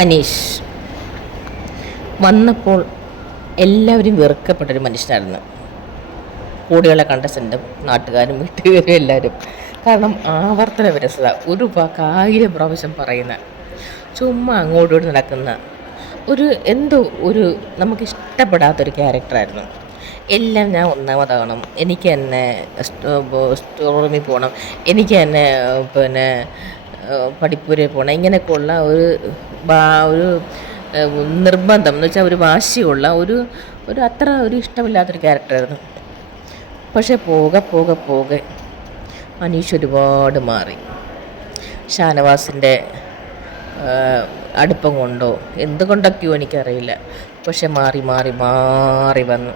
അനീഷ് വന്നപ്പോൾ എല്ലാവരും വെറുക്കപ്പെട്ടൊരു മനുഷ്യനായിരുന്നു. കൂടെയുള്ള കണ്ടസ്റ്റൻറ്റും നാട്ടുകാരും വീട്ടുകാരും എല്ലാവരും. കാരണം ആവർത്തന വിരസത, ഒരു ആയിരം പ്രാവശ്യം പറയുന്ന, ചുമ്മാ അങ്ങോട്ടും നടക്കുന്ന ഒരു നമുക്കിഷ്ടപ്പെടാത്തൊരു ക്യാരക്ടറായിരുന്നു. എല്ലാം ഞാൻ ഒന്നാമതാകണം, എനിക്ക് തന്നെ സ്റ്റോർ റൂമിൽ പോകണം, എനിക്ക് തന്നെ പഠിപ്പുരയിൽ പോകണം, ഇങ്ങനെയൊക്കെയുള്ള ഒരു നിർബന്ധം എന്ന് വെച്ചാൽ ഒരു വാശിയുള്ള അത്ര ഇഷ്ടമില്ലാത്തൊരു ക്യാരക്ടറായിരുന്നു. പക്ഷേ പോകെ അനീഷ് ഒരുപാട് മാറി. ഷാനവാസിൻ്റെ അടുപ്പം കൊണ്ടോ എന്തുകൊണ്ടൊക്കെയോ എനിക്കറിയില്ല, പക്ഷെ മാറി വന്നു.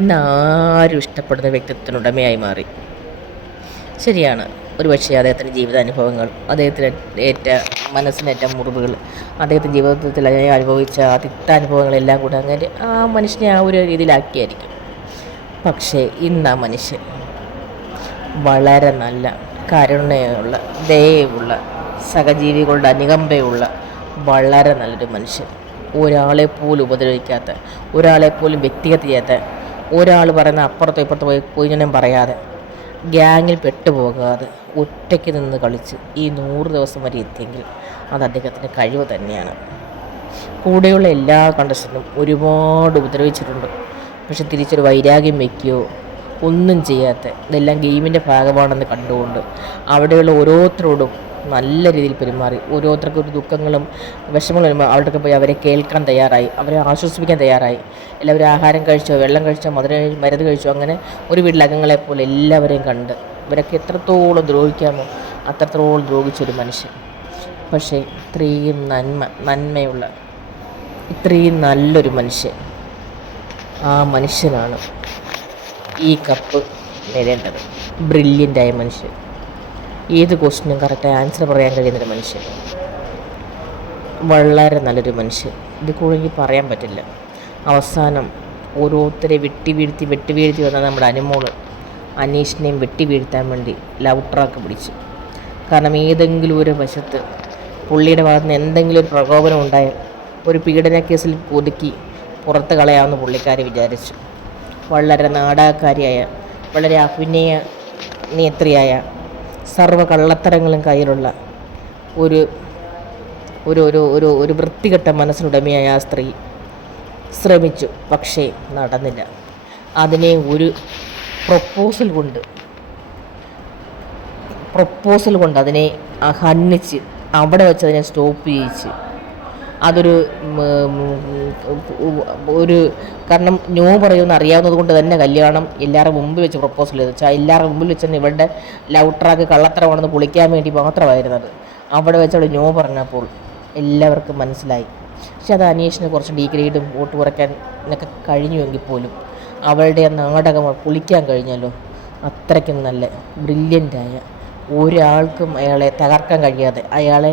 ഇന്ന് ആരും ഇഷ്ടപ്പെടുന്ന വ്യക്തിത്വത്തിനുടമയായി മാറി. ശരിയാണ്, ഒരുപക്ഷെ അദ്ദേഹത്തിൻ്റെ ജീവിതാനുഭവങ്ങൾ, അദ്ദേഹത്തിന് മനസ്സിനേറ്റ മുറിവുകൾ, അദ്ദേഹത്തിൻ്റെ ജീവിതത്തിൽ അനുഭവിച്ച തിക്താനുഭവങ്ങളെല്ലാം കൂടെ അങ്ങനെ ആ മനുഷ്യനെ ആ ഒരു രീതിയിലാക്കിയായിരിക്കും. പക്ഷേ ഇന്ന് ആ മനുഷ്യൻ വളരെ നല്ല കരുണയുള്ള, ദയയുള്ള, സഹജീവികളുടെ അനുകമ്പയുള്ള വളരെ നല്ലൊരു മനുഷ്യൻ. ഒരാളെപ്പോലും ഉപദ്രവിക്കാത്ത, ഒരാളെപ്പോലും വ്യക്തിഗത ചെയ്യാത്ത, ഒരാൾ പറയുന്ന അപ്പുറത്തോ ഇപ്പുറത്തോ പോയി ഞാൻ പറയാതെ, ഗ്യാങ്ങിൽ പെട്ടുപോകാതെ ഒറ്റയ്ക്ക് നിന്ന് കളിച്ച് ഈ 100 ദിവസം വരെ എത്തിയെങ്കിൽ അത് അദ്ദേഹത്തിൻ്റെ കഴിവ് തന്നെയാണ്. കൂടെയുള്ള എല്ലാ കണ്ടസ്റ്റൻറ്റും ഒരുപാട് ഉപദ്രവിച്ചിട്ടുണ്ട്. പക്ഷെ തിരിച്ചൊരു വൈരാഗ്യം വയ്ക്കുകയോ ഒന്നും ചെയ്യാത്ത, ഇതെല്ലാം ഗെയിമിൻ്റെ ഭാഗമാണെന്ന് കണ്ടുകൊണ്ട് അവിടെയുള്ള ഓരോരുത്തരോടും നല്ല രീതിയിൽ പെരുമാറി, ഓരോരുത്തർക്കും ഒരു ദുഃഖങ്ങളും വിഷമങ്ങളും വരുമ്പോൾ അവിടേക്ക് പോയി അവരെ കേൾക്കാൻ തയ്യാറായി, അവരെ ആശ്വസിപ്പിക്കാൻ തയ്യാറായി. എല്ലാവരും ആഹാരം കഴിച്ചോ, വെള്ളം കഴിച്ചോ, മരുന്ന് കഴിച്ചോ, അങ്ങനെ ഒരു വീട്ടിലെ അംഗങ്ങളെപ്പോലെ എല്ലാവരെയും കണ്ട് ഇവരൊക്കെ എത്രത്തോളം ദ്രോഹിക്കാമോ അത്രത്തോളം ദ്രോഹിച്ചൊരു മനുഷ്യൻ. പക്ഷേ ഇത്രയും നന്മയുള്ള, ഇത്രയും നല്ലൊരു മനുഷ്യൻ, ആ മനുഷ്യനാണ് ഈ കപ്പ് നേടേണ്ടത്. ബ്രില്യൻ്റായ മനുഷ്യൻ, ഏത് ക്വസ്റ്റിനും കറക്റ്റായി ആൻസർ പറയാൻ കഴിയുന്നൊരു മനുഷ്യൻ, വളരെ നല്ലൊരു മനുഷ്യൻ. ഇത് കൂടുതൽ പറയാൻ പറ്റില്ല. അവസാനം ഓരോരുത്തരെ വെട്ടി വീഴ്ത്തി വന്ന നമ്മുടെ അനുമോള് അനീഷിനെയും വെട്ടി വീഴ്ത്താൻ വേണ്ടി ലവ് ട്രാക്ക് പിടിച്ചു. കാരണം ഏതെങ്കിലും ഒരു വശത്ത് പുള്ളിയുടെ ഭാഗത്ത് നിന്ന് എന്തെങ്കിലും ഒരു പ്രകോപനം ഉണ്ടായാൽ ഒരു പീഡന കേസിൽ ഒതുക്കി പുറത്ത് കളയാമെന്ന് പുള്ളിക്കാരി വിചാരിച്ചു. വളരെ നാടകക്കാരിയായ, വളരെ അഭിനയ നേത്രിയായ, സർവ്വ കള്ളത്തരങ്ങളും കയ്യിലുള്ള ഒരു വൃത്തികെട്ട മനസ്സിനുടമയായ ആ സ്ത്രീ ശ്രമിച്ചു, പക്ഷേ നടന്നില്ല. അതിനെ ഒരു പ്രൊപ്പോസൽ കൊണ്ട് അതിനെ ഹന്നിച്ച് അവിടെ വെച്ച് അതിനെ സ്റ്റോപ്പ് ചെയ്യിച്ച്, കാരണം നോ പറയുമെന്ന് അറിയാവുന്നത് കൊണ്ട് തന്നെ കല്യാണം എല്ലാവരുടെ മുമ്പിൽ വെച്ച് പ്രൊപ്പോസൽ ചെയ്തു വെച്ചാൽ എല്ലാവരുടെ മുമ്പിൽ വെച്ച് തന്നെ ഇവരുടെ ലവ് ട്രാക്ക് കള്ളത്തരമാണെന്ന് പൊളിക്കാൻ വേണ്ടി മാത്രമായിരുന്നത്. അവിടെ വെച്ച് അവിടെ നോ പറഞ്ഞപ്പോൾ എല്ലാവർക്കും മനസ്സിലായി. പക്ഷെ അത് അനീഷിന് കുറച്ച് ഡീഗ്രേഡും വോട്ട് കുറയ്ക്കാൻ എന്നൊക്കെ കഴിഞ്ഞുവെങ്കിൽ പോലും അവളുടെ നാടകം പൊളിക്കാൻ കഴിഞ്ഞല്ലോ. അത്രയ്ക്കും നല്ല ബ്രില്യൻ്റായ, ഒരാൾക്കും അയാളെ തകർക്കാൻ കഴിയാതെ, അയാളെ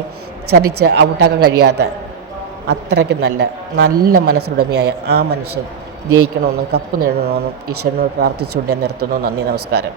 ചതിച്ച് ഔട്ടാക്കാൻ കഴിയാത്ത അത്രയ്ക്കും നല്ല മനസ്സിനുടമയായ ആ മനുഷ്യൻ ജയിക്കണമെന്നും കപ്പ് നേടണമെന്നും ഈശ്വരനോട് പ്രാർത്ഥിച്ചുകൊണ്ട് ഞാൻ നിർത്തുന്നു. നന്ദി, നമസ്കാരം.